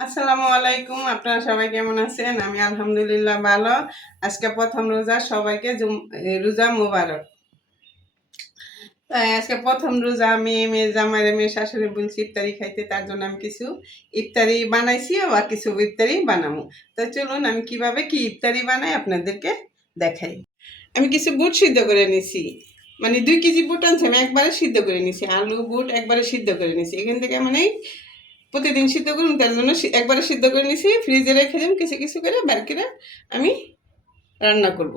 আসসালামু আলাইকুম। আপনারা সবাই কেমন আছেন? আমি আলহামদুলিল্লাহ ভালো। আজকে প্রথম রোজা, সবাইকে রোজা মুবারক। তাই আজকে প্রথম রোজা, মেয়ে জামাইরে, মেয়ে শাশুড়ি বলছি ইফতারি খাইতে, তার জন্য আমি কিছু ইফতারি বানাইছি, আবার কিছু ইফতারি বানাবো। তো চলুন আমি কিভাবে কি ইফতারি বানাই আপনাদেরকে দেখাই। আমি কিছু বুট সিদ্ধ করে নিছি, মানে 2 কেজি বুট আনছি, আমি একবারে সিদ্ধ করে নিছি। আলু বুট একবারে সিদ্ধ করে নিছি। এখান থেকে মানে প্রতিদিন সিদ্ধ করুন, তার জন্য একবারে সিদ্ধ করে নিছি, ফ্রিজে রেখে দিন, কিছু কিছু করে বার করে আমি রান্না করব।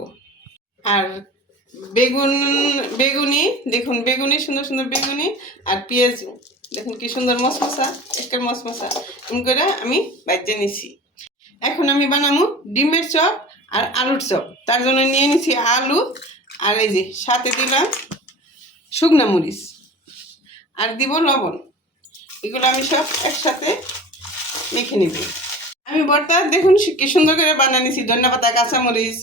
আর বেগুন, বেগুনি দেখুন, বেগুনি সুন্দর সুন্দর বেগুনি, আর পেঁয়াজ দেখুন কি সুন্দর মশমশা, একটা মশমশা এমন করে আমি বাজিয়ে নিছি। এখন আমি বানাবো ডিমের চপ আর আলুর চপ। তার জন্য নিয়ে নিছি আলু, আর এই যে সাথে দিলাম শুকনা মরিচ, আর দিব লবণ। এগুলো আমি সব একসাথে মেখে নিব। আমি ভর্তা দেখুন কি সুন্দর করে বানানিছি, ধন্যপাতা, কাঁচামরিচ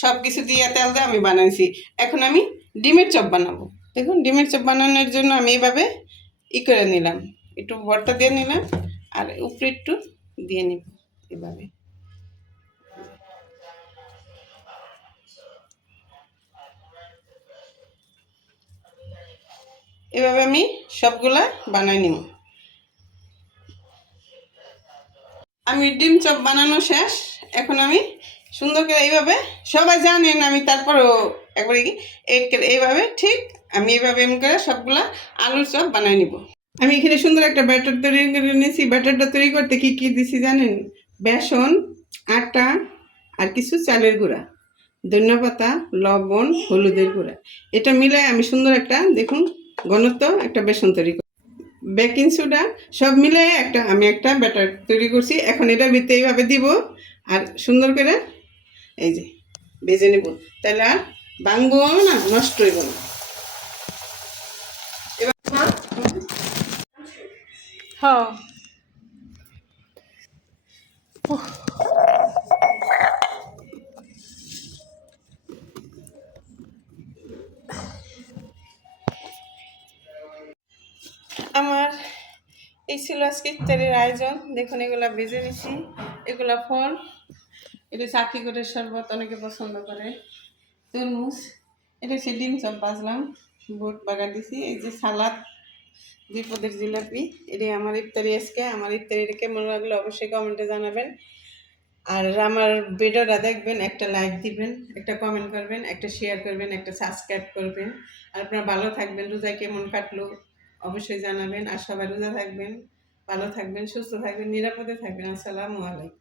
সব কিছু দিয়ে তেল দিয়ে আমি বানাইছি। এখন আমি ডিমের চপ বানাবো। দেখুন ডিমের চপ বানানোর জন্য আমি এইভাবে করে নিলাম, একটু ভর্তা দিয়ে নিলাম, আর উপরে একটু দিয়ে নিব এভাবে। এভাবে আমি সবগুলা বানাই নিব। আমি ডিম চপ বানানো শেষ। এখন আমি সুন্দর করে এইভাবে, সবাই জানেন আমি তারপরেও একবারে এইভাবে ঠিক আমি এইভাবে এমন করে সবগুলা আলুর চপ বানাই নিব। আমি এখানে সুন্দর একটা ব্যাটার তৈরি করে নিয়েছি। ব্যাটারটা তৈরি করতে কি কি দিছি জানেন? বেসন, আটা, আর কিছু চালের গুঁড়া, ধন্যপাতা, লবণ, হলুদের গুঁড়া, এটা মিলাই আমি সুন্দর একটা দেখুন ঘনত্ব একটা বেসন তৈরি করি। বেকিং সোডা সব মিলাই আমি একটা ব্যাটার তৈরি করছি। এখন এটা ভিতরে এইভাবে দিব, আর সুন্দর করে এই যে ভেজে নেব, তাহলে আর ভাঙবো না, নষ্ট হইব না। এবার হ্যাঁ, আমার এই ছিল আজকে ইফতারের আয়োজন। দেখুন এগুলা ভেজে নিছি, এগুলা ফল, এটা চাকি করে শরবত, অনেকে পছন্দ করে, তরমুজ, এটা হচ্ছে ডিম চপ বাজলাম, বুট বাগা দিছি, এই যে সালাদ, 2 পদের জিলাপি। এটাই আমার ইফতারি আজকে। আমার ইফতারিটা কেমন লাগলো অবশ্যই কমেন্টে জানাবেন। আর আমার ভিডিওটা দেখবেন, একটা লাইক দিবেন, একটা কমেন্ট করবেন, একটা শেয়ার করবেন, একটা সাবস্ক্রাইব করবেন। আর আপনারা ভালো থাকবেন, রোজা কেমন কাটলো অবশ্যই জানাবেন। আর সবাই রোজা থাকবেন, ভালো থাকবেন, সুস্থ থাকবেন, নিরাপদে থাকবেন। আসসালামু আলাইকুম।